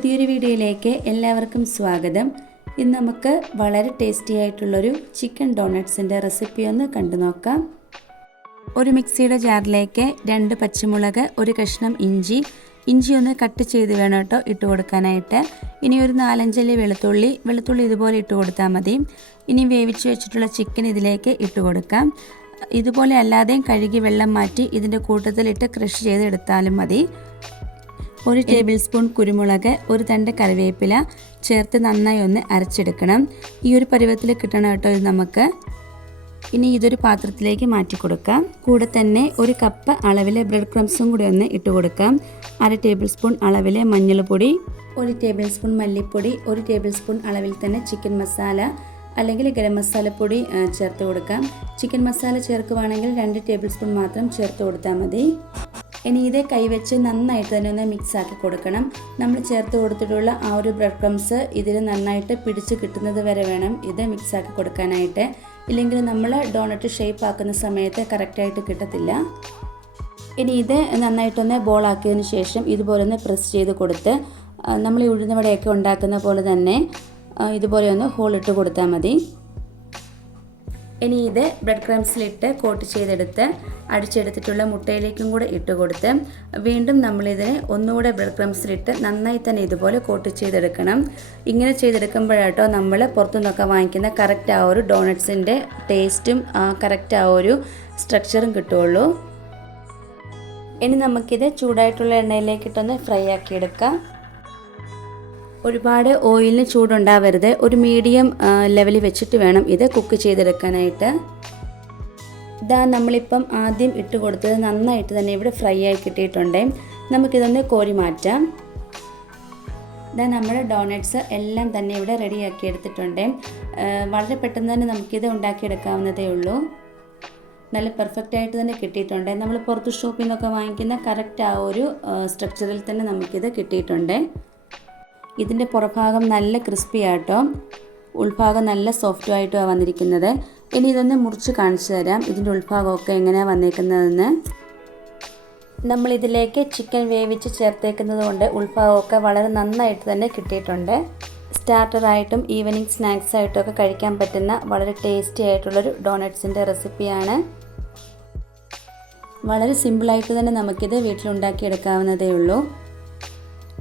പുതിയൊരു വീഡിയോയിലേക്ക് എല്ലാവർക്കും സ്വാഗതം. ഇന്ന് നമുക്ക് വളരെ ടേസ്റ്റി ആയിട്ടുള്ളൊരു ചിക്കൻ ഡോണട്ട്സിൻ്റെ റെസിപ്പി ഒന്ന് കണ്ടു നോക്കാം. ഒരു മിക്സിയുടെ ജാറിലേക്ക് 2 പച്ചമുളക്, ഒരു കഷ്ണം ഇഞ്ചി ഒന്ന് കട്ട് ചെയ്ത് വേണം കേട്ടോ ഇട്ട് കൊടുക്കാനായിട്ട്. ഇനി ഒരു 4-5 അല്ലി വെളുത്തുള്ളി ഇതുപോലെ ഇട്ട് കൊടുത്താൽ മതി. ഇനി വേവിച്ച് വെച്ചിട്ടുള്ള ചിക്കൻ ഇതിലേക്ക് ഇട്ട് കൊടുക്കാം. ഇതുപോലെ അല്ലാതെയും കഴുകി വെള്ളം മാറ്റി ഇതിൻ്റെ കൂട്ടത്തിലിട്ട് ക്രഷ് ചെയ്ത് എടുത്താലും മതി. 1 ടേബിൾ സ്പൂൺ കുരുമുളക്, ഒരു തണ്ട് കറിവേപ്പില ചേർത്ത് നന്നായി ഒന്ന് അരച്ചെടുക്കണം. ഈ ഒരു പരുവത്തിൽ കിട്ടണം കേട്ടോ ഇത് നമുക്ക്. ഇനി ഇതൊരു പാത്രത്തിലേക്ക് മാറ്റി കൊടുക്കാം. കൂടെ തന്നെ 1 കപ്പ് അളവിലെ ബ്രെഡ് ക്രംസും കൂടി ഒന്ന് ഇട്ട് കൊടുക്കാം. 1/2 ടേബിൾ സ്പൂൺ അളവിലെ മഞ്ഞൾപ്പൊടി, 1 ടേബിൾ സ്പൂൺ മല്ലിപ്പൊടി, 1 ടേബിൾ സ്പൂൺ അളവിൽ തന്നെ ചിക്കൻ മസാല അല്ലെങ്കിൽ ഗരം മസാലപ്പൊടി ചേർത്ത് കൊടുക്കാം. ചിക്കൻ മസാല ചേർക്കുവാണെങ്കിൽ 2 ടേബിൾ സ്പൂൺ മാത്രം ചേർത്ത് കൊടുത്താൽ മതി. ഇനി ഇത് കൈവച്ച് നന്നായിട്ട് തന്നെ ഒന്ന് മിക്സ് ആക്കി കൊടുക്കണം. നമ്മൾ ചേർത്ത് കൊടുത്തിട്ടുള്ള ആ ഒരു ബ്രെഡ് ക്രംസ് ഇതിൽ നന്നായിട്ട് പിടിച്ച് കിട്ടുന്നത് വരെ വേണം ഇത് മിക്സ് ആക്കി കൊടുക്കാനായിട്ട്. ഇല്ലെങ്കിൽ നമ്മൾ ഡോണറ്റ് ഷേപ്പ് ആക്കുന്ന സമയത്ത് കറക്റ്റായിട്ട് കിട്ടത്തില്ല. ഇനി ഇത് നന്നായിട്ടൊന്ന് ബോളാക്കിയതിന് ശേഷം ഇതുപോലെ ഒന്ന് പ്രസ് ചെയ്ത് കൊടുത്ത് നമ്മൾ ഈ ഉഴുന്നുവടയൊക്കെ ഉണ്ടാക്കുന്ന പോലെ തന്നെ ഇതുപോലെ ഒന്ന് ഹോളിട്ട് കൊടുത്താൽ മതി. ഇനി ഇത് ബ്രെഡ് ക്രംസിലിട്ട് കോട്ട് ചെയ്തെടുത്ത് അടിച്ചെടുത്തിട്ടുള്ള മുട്ടയിലേക്കും കൂടെ ഇട്ട് കൊടുത്ത് വീണ്ടും നമ്മളിതിനെ ഒന്നുകൂടെ ബ്രെഡ് ക്രംസിലിട്ട് നന്നായി തന്നെ ഇതുപോലെ കോട്ട് ചെയ്തെടുക്കണം. ഇങ്ങനെ ചെയ്തെടുക്കുമ്പോഴാട്ടോ നമ്മൾ പുറത്തുനിന്നൊക്കെ വാങ്ങിക്കുന്ന കറക്റ്റ് ആ ഒരു ഡോണട്ട്സിൻ്റെ ടേസ്റ്റും കറക്റ്റ് ആ ഒരു സ്ട്രക്ചറും കിട്ടുകയുള്ളൂ. ഇനി നമുക്കിത് ചൂടായിട്ടുള്ള എണ്ണയിലേക്കിട്ടൊന്ന് ഫ്രൈ ആക്കിയെടുക്കാം. ഒരുപാട് ഓയിലിന് ചൂടുണ്ടാവരുത്, ഒരു മീഡിയം ലെവലിൽ വെച്ചിട്ട് വേണം ഇത് കുക്ക് ചെയ്തെടുക്കാനായിട്ട്. ഇതാ നമ്മളിപ്പം ആദ്യം ഇട്ട് കൊടുത്തത് നന്നായിട്ട് തന്നെ ഇവിടെ ഫ്രൈ ആയി കിട്ടിയിട്ടുണ്ട്. നമുക്കിതൊന്ന് കോരി മാറ്റാം. ഇതാ നമ്മുടെ ഡോണട്ട്സ് എല്ലാം തന്നെ ഇവിടെ റെഡിയാക്കി എടുത്തിട്ടുണ്ട്. വളരെ പെട്ടെന്ന് തന്നെ നമുക്കിത് ഉണ്ടാക്കിയെടുക്കാവുന്നതേ ഉള്ളൂ. നല്ല പെർഫെക്റ്റ് ആയിട്ട് തന്നെ കിട്ടിയിട്ടുണ്ട്. നമ്മൾ പുറത്ത് ഷോപ്പിൽ നിന്നൊക്കെ വാങ്ങിക്കുന്ന കറക്റ്റ് ആ ഒരു സ്ട്രക്ചറിൽ തന്നെ നമുക്കിത് കിട്ടിയിട്ടുണ്ട്. ഇതിൻ്റെ പുറഭാഗം നല്ല ക്രിസ്പി ആട്ടോ, ഉൾഭാഗം നല്ല സോഫ്റ്റും ആയിട്ടുമാണ് വന്നിരിക്കുന്നത്. ഇനി ഇതൊന്ന് മുറിച്ച് കാണിച്ചു തരാം ഇതിൻ്റെ ഉൾഭാഗമൊക്കെ എങ്ങനെയാണ് വന്നേക്കുന്നതെന്ന്. നമ്മളിതിലേക്ക് ചിക്കൻ വേവിച്ച് ചേർത്തേക്കുന്നത് കൊണ്ട് ഉൾഭാഗമൊക്കെ വളരെ നന്നായിട്ട് തന്നെ കിട്ടിയിട്ടുണ്ട്. സ്റ്റാർട്ടറായിട്ടും ഈവനിങ് സ്നാക്സായിട്ടും ഒക്കെ കഴിക്കാൻ പറ്റുന്ന വളരെ ടേസ്റ്റി ആയിട്ടുള്ളൊരു ഡോണട്ട്സിൻ്റെ റെസിപ്പിയാണ്. വളരെ സിമ്പിളായിട്ട് തന്നെ നമുക്കിത് വീട്ടിലുണ്ടാക്കിയെടുക്കാവുന്നതേ ഉള്ളൂ.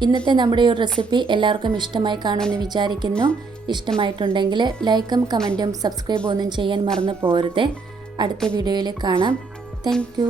ഇന്നത്തെ നമ്മുടെ ഈ റെസിപ്പി എല്ലാവർക്കും ഇഷ്ടമായി കാണുമെന്ന് വിചാരിക്കുന്നു. ഇഷ്ടമായിട്ടുണ്ടെങ്കിൽ ലൈക്കും കമൻറ്റും സബ്സ്ക്രൈബും ഒന്നും ചെയ്യാൻ മറന്നു പോകരുത്. അടുത്ത വീഡിയോയിൽ കാണാം. Thank you.